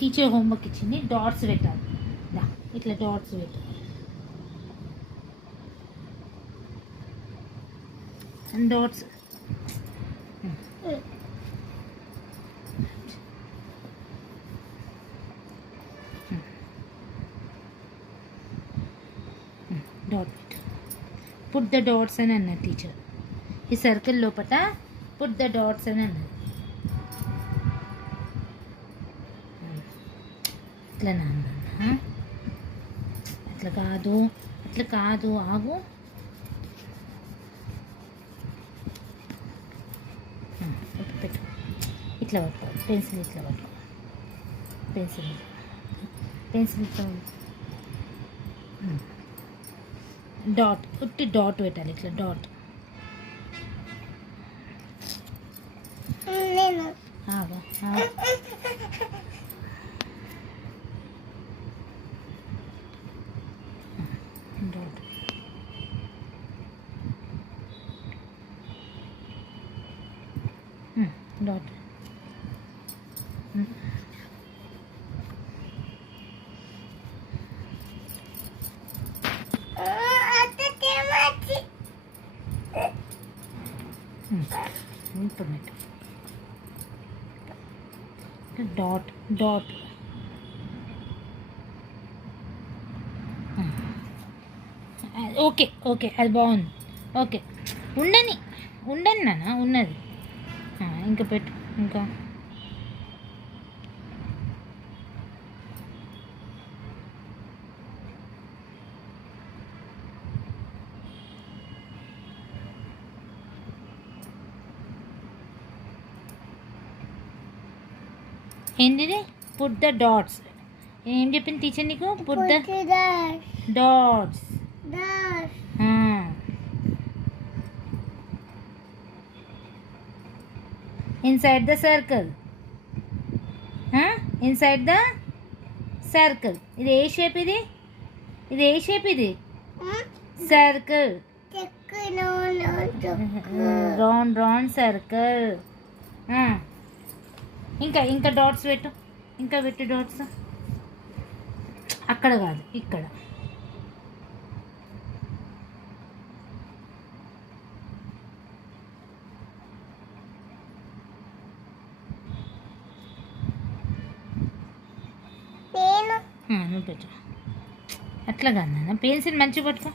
Teacher homework ఇచ్చింది, dots పెట్టాలి. ఇట్లా డాట్స్ పెట్టాలి. Dots dot put the dots అని అన్నారు టీచర్. ఈ సర్కిల్ లోపల పుట్ ద డాట్స్ అని అన్నారు. అట్లా నాన్న, అట్లా కాదు, అట్లా కాదు, ఆగు. పెట్టు, ఇట్లా పట్టుకో, పెన్సిల్ ఇట్లా పట్టుకో, పెన్సిల్ ఇట్లా డాట్, ఉట్టి డాట్ పెట్టాలి, ఇట్లా డాట్. ఆగు, డాట్. డాట్. ఇప్పుడు డాట్ డాట్. ఓకే ఓకే, అది బాగుంది. ఓకే, ఉండండి నాన్న, ఉన్నది. ఇంకా పెట్టు, ఇంకా ఏంటిది? Put the dots. ఏం చెప్పింది టీచర్ నీకు? Put the dots. Inside the circle. Inside the circle. ఇది ఏ షేప్? ఇది ఏ షేప్? ఇది సర్కిల్. Round circle. ఇంకా డాట్స్ పెట్టు, ఇంకా పెట్టు డాట్స్. అక్కడ కాదు, ఇక్కడ. నువ్వు పెట్టు. అట్లా కాదు నాన్న, పెన్సిల్ మంచిగా పట్టుకో,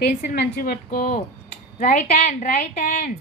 పెన్సిల్ మంచిగా పట్టుకో. Right hand.